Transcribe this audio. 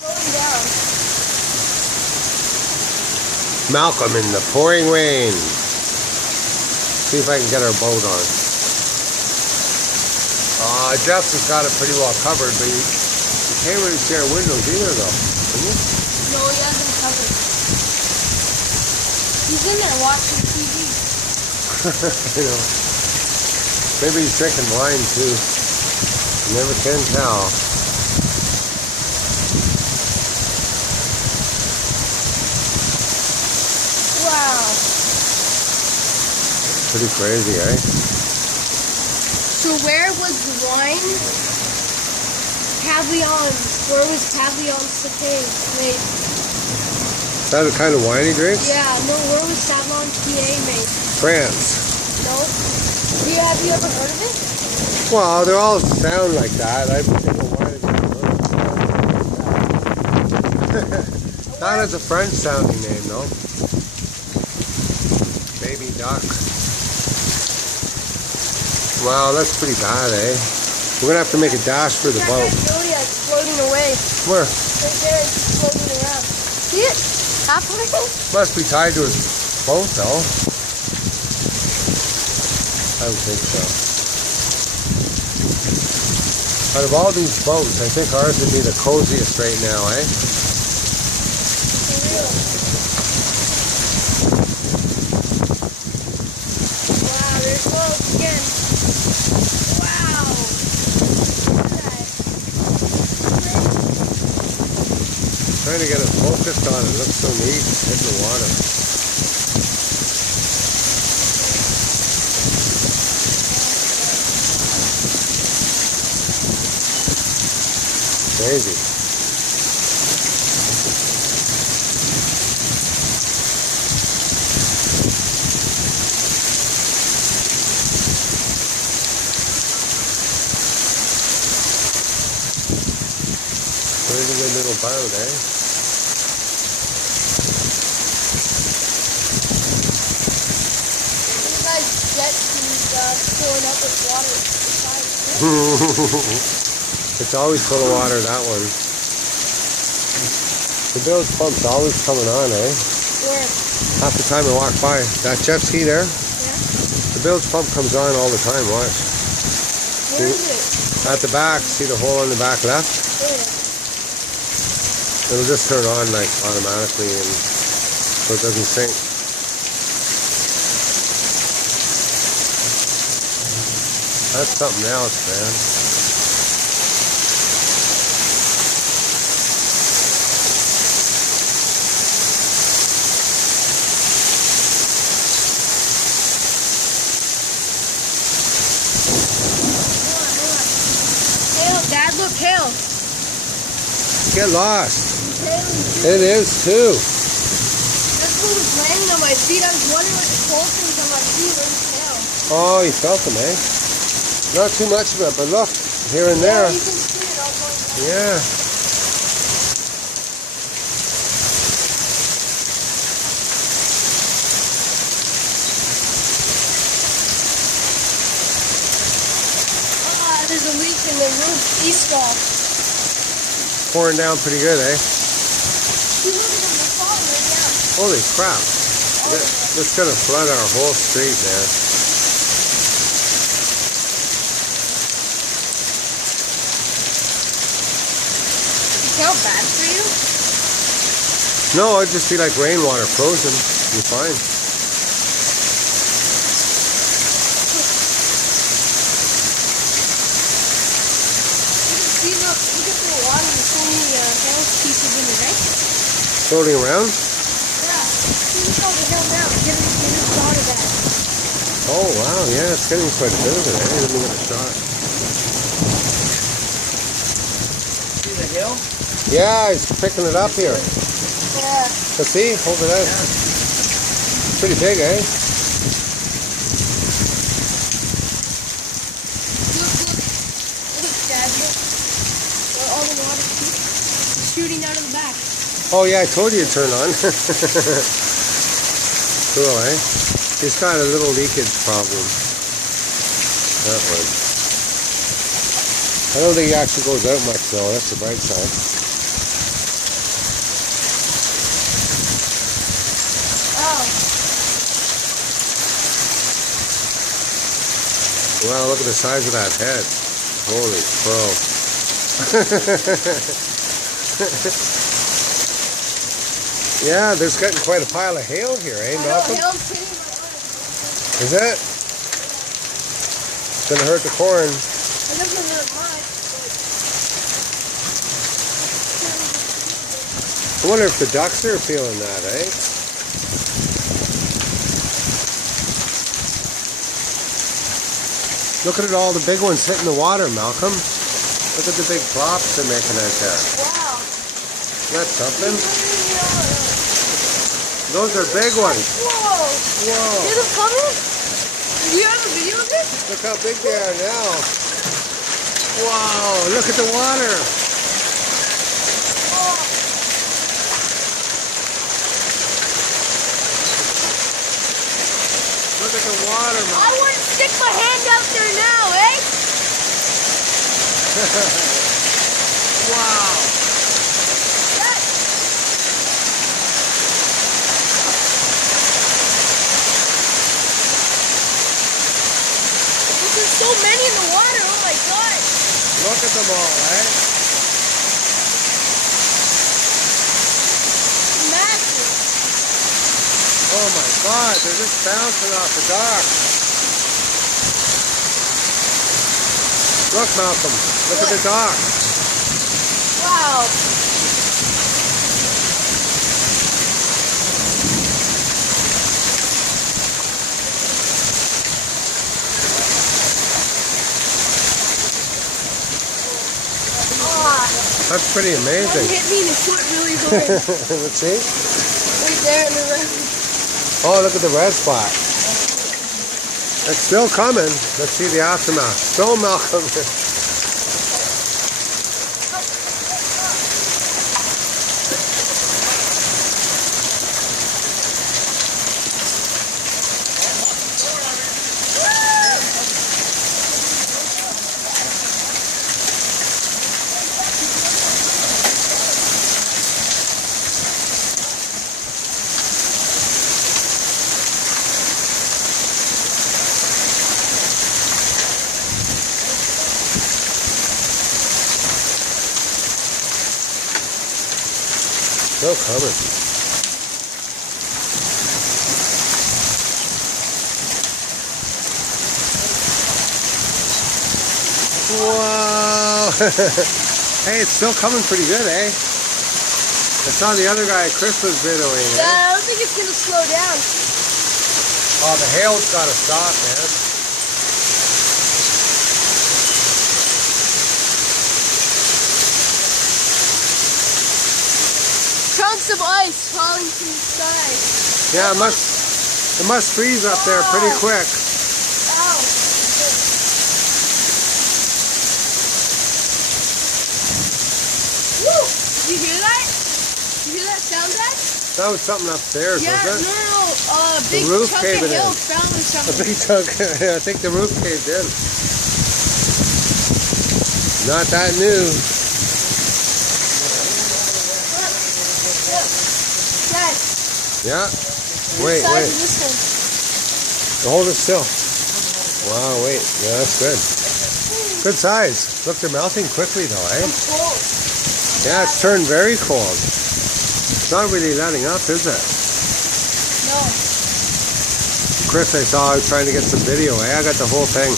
Slowing down. Malcolm in the pouring rain. See if I can get our boat on. Jeff has got it pretty well covered, but you can't really see our windows either, though. Can you? No, he hasn't covered. He's in there watching TV. You know. Maybe he's drinking wine too. You never can tell. Wow. Pretty crazy, eh? So where was the wine? Pavillon. Where was Pavillon Cité made? Is that the kind of wine he drinks? Yeah, no, where was Sablon PA made? France. No. Have you ever heard of it? Well, they all sound like that. I don't know why they sound like that. That is a French sounding name, though. Baby duck. Wow, that's pretty bad, eh? We're gonna have to make a dash for the boat. It's floating away. Where? Right there, it's floating around. See it? Halfway? Must be tied to his boat, though. I would think so. Out of all these boats, I think ours would be the coziest right now, eh? Wow, there's boats again. Wow. Look at that. Trying to get it focused on it. Looks so neat. Hitting the water. Crazy. Pretty good little boat, eh? You guys jet skis filling up with water inside. It's always full of water, that one. The bilge pump's always coming on, eh? Where? Half the time I walk by. That jet ski there? Yeah. The bilge pump comes on all the time, watch. Where is it? At the back, see the hole in the back left? Where? It'll just turn on like automatically and so it doesn't sink. That's something else, man. Hail, Dad, look, hail. Get lost. Hailing. It is too. That's what was landing on my feet. I was wondering what the cold things on my feet were. Hail. Oh, you felt them, eh? Not too much of it, but look, here and Yeah, there. you can see it all going down. Yeah. There's a leak in the roof, east wall. Pouring down pretty good, eh? See, look at them, they're falling right now. Holy crap. It's gonna flood our whole street, man. It's not bad for you? No, it'd just be like rainwater, frozen. You're fine. See, look at the water. There's so many house pieces in it, right? Floating around? Yeah. See, look all the hill now. Get a shot of that. Oh, wow, yeah, it's getting quite a bit of it, eh? Let me get a shot. See the hill? Yeah, he's picking it up here. Yeah. Let's see, hold it out. Pretty big, eh? Look, Dad, look. Where all the water shooting out of the back. Oh, yeah, I told you to turn on. Cool, eh? He's got a little leakage problem. That one. I don't think he actually goes out much, though. That's the bright side. Wow, look at the size of that head. Holy crow. Yeah, there's getting quite a pile of hail here, eh, Malcolm? Hail's hitting my arm. Is it? It's gonna hurt the corn. It doesn't hurt much, I wonder if the ducks are feeling that, eh? Look at all the big ones hitting the water, Malcolm. Look at the big plops they're making out there. wow. Isn't that something? Those are big ones. Whoa. Whoa. Is it coming? Do you have a video of this? Look how big they are now. Wow, look at the water. Oh. Look at the water, Malcolm. I wouldn't stick my hand out there now, eh? Wow. There's so many in the water, oh my god. Look at them all, eh? Massive. Oh my God, they're just bouncing off the dock. Look, Malcolm, look at the dock. Wow. That's pretty amazing. It hit me in the foot really hard. Let's see. Right there in the red. Oh, look at the red spot. It's still coming. Let's see the aftermath. Go, Malcolm. Still coming. Whoa! Hey, it's still coming pretty good, eh? I saw the other guy, Chris, was videoing it. Yeah, I don't think it's gonna slow down. Oh, the hail's gotta stop, man. Chunks of ice falling from the sky. Yeah, it must freeze up there pretty quick. Ow. Woo! Did you hear that? Did you hear that sound, Dad? That was something upstairs, Yeah, wasn't it? no. Big roof chunk caving of hill in. fell or A something. big chunk. I think the roof caved in. Not that new. Dad, Yeah. the Wait, size wait. of this one. Hold it still. Wow, wait. Yeah, that's good. Good size. Look, they're melting quickly though, eh? I'm cold. Yeah, it's turned very cold. It's not really letting up, is it? No. Chris, I saw, I was trying to get some video, eh? I got the whole thing.